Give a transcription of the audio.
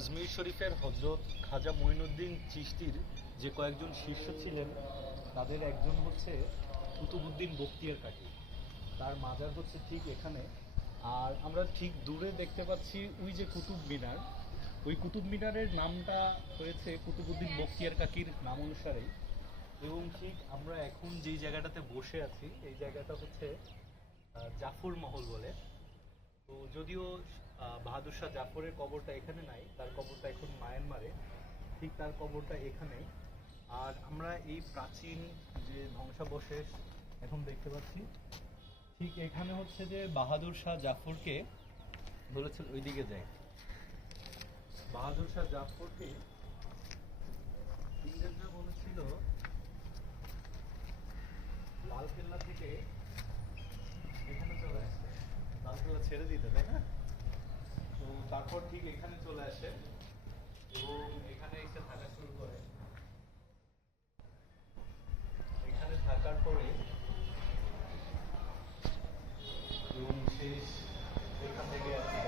আজমির শরীফের হজরত খাজা মঈনুদ্দিন চিশতির যে কয়েকজন শিষ্য ছিলেন তাদের একজন হচ্ছে কুতুবউদ্দিন বখতিয়ার কাকি। তার মাজার হচ্ছে ঠিক এখানে। আর আমরা ঠিক দূরে দেখতে পাচ্ছি ওই যে কুতুব মিনার, ওই কুতুব মিনারের নামটা হয়েছে কুতুবউদ্দিন বখতিয়ার কাকির নাম অনুসারেই। এবং ঠিক আমরা এখন যেই জায়গাটাতে বসে আছি এই জায়গাটা হচ্ছে জাফর মহল বলে। তো যদিও বাহাদুর শাহ জাফরের কবরটা এখানে নাই, তার কবরটা এখন মায়ানমারে, ঠিক তার কবরটা এখানে। আর আমরা এই প্রাচীন যে ধ্বংসাবশেষ এখন দেখতে পাচ্ছি, ঠিক এখানে হচ্ছে যে বাহাদুর শাহ জাফরকে বলেছিল ওইদিকে যায়। বাহাদুর শাহ জাফরকে ইংরেজরা বলেছিল লালকেল্লা থেকে এখানে চলে আসে, লালকেল্লা ছেড়ে দিতে, তাই না? তো তারপর ঠিক এখানে চলে আসে এবং এখানে এসে থাকা শুরু করে। এখানে থাকার পরে এবং শেষ এখান থেকে আর কি